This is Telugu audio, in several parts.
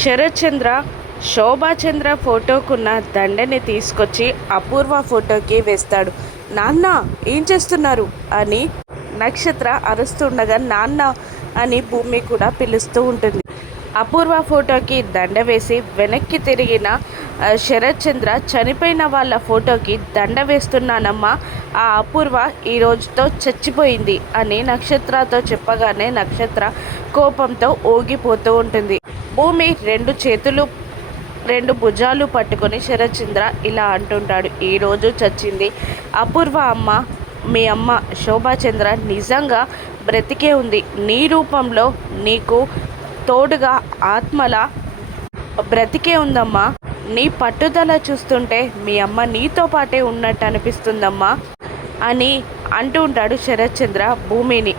శరత్చంద్ర శోభాచంద్ర ఫోటోకున్న దండని తీసుకొచ్చి అపూర్వ ఫోటోకి వేస్తాడు. నాన్న ఏం చేస్తున్నారు అని నక్షత్ర అరుస్తుండగా నాన్న అని భూమి కూడా పిలుస్తూ ఉంటుంది. అపూర్వ ఫోటోకి దండ వేసి వెనక్కి తిరిగిన శరత్చంద్ర చనిపోయిన వాళ్ళ ఫోటోకి దండ వేస్తున్నానమ్మా, ఆ అపూర్వ ఈ రోజుతో చచ్చిపోయింది అని నక్షత్రతో చెప్పగానే నక్షత్ర కోపంతో ఊగిపోతూ ఉంటుంది. భూమి రెండు భుజాలు పట్టుకొని శరత్చంద్ర ఇలా అంటుంటాడు, ఈరోజు చచ్చింది అపూర్వ అమ్మ, మీ అమ్మ శోభాచంద్ర నిజంగా బ్రతికే ఉంది. నీ రూపంలో నీకు తోడుగా ఆత్మల బ్రతికే ఉందమ్మా. నీ పట్టుదల చూస్తుంటే మీ అమ్మ నీతో పాటే ఉన్నట్టు అనిపిస్తుందమ్మా అని అంటూ ఉంటాడు శరత్చంద్ర భూమిని.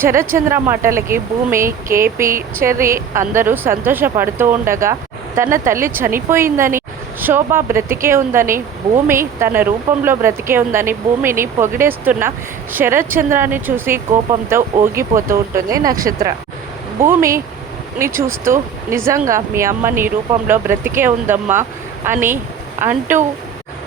శరత్చంద్ర మాటలకి భూమి, కేపీ, చెర్రీ అందరూ సంతోషపడుతూ ఉండగా తన తల్లి చనిపోయిందని, శోభ బ్రతికే ఉందని, భూమి తన రూపంలో బ్రతికే ఉందని భూమిని పొగిడేస్తున్న శరత్చంద్రాన్ని చూసి కోపంతో ఊగిపోతూ ఉంటుంది నక్షత్ర. భూమిని చూస్తూ నిజంగా మీ అమ్మ నీ రూపంలో బ్రతికే ఉందమ్మా అని అంటూ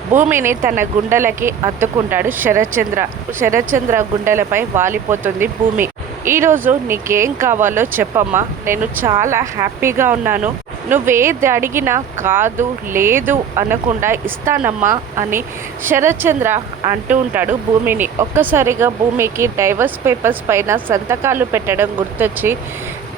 భూమిని తన గుండెలకి అత్తుకుంటాడు శరత్చంద్ర. శరత్చంద్ర గుండెలపై వాలిపోతుంది భూమి. ఈరోజు నీకేం కావాలో చెప్పమ్మా, నేను చాలా హ్యాపీగా ఉన్నాను, నువ్వేది అడిగినా కాదు లేదు అనకుండా ఇస్తానమ్మా అని శరత్చంద్ర అంటూ ఉంటాడు భూమిని. ఒక్కసారిగా భూమికి డైవర్స్ పేపర్స్ పైన సంతకాలు పెట్టడం గుర్తొచ్చి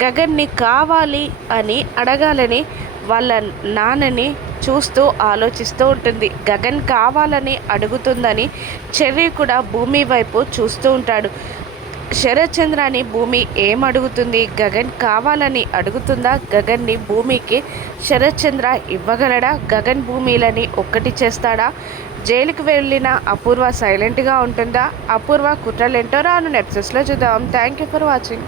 గగన్ని కావాలి అని అడగాలని వాళ్ళ నాన్నని చూస్తూ ఆలోచిస్తూ ఉంటుంది. గగన్ కావాలని అడుగుతుందని చెర్రీ కూడా భూమి వైపు చూస్తూ ఉంటాడు. శరత్చంద్రాని భూమి ఏం అడుగుతుంది? గగన్ కావాలని అడుగుతుందా? గగన్ని భూమికి శరత్చంద్ర ఇవ్వగలడా? గగన్ భూమిలని ఒక్కటి చేస్తాడా? జైలుకి వెళ్ళిన అపూర్వ సైలెంట్గా ఉంటుందా? అపూర్వ కుట్రలేంటో రాను ఎపిసోడ్స్లో చూద్దాం. Thank you for watching.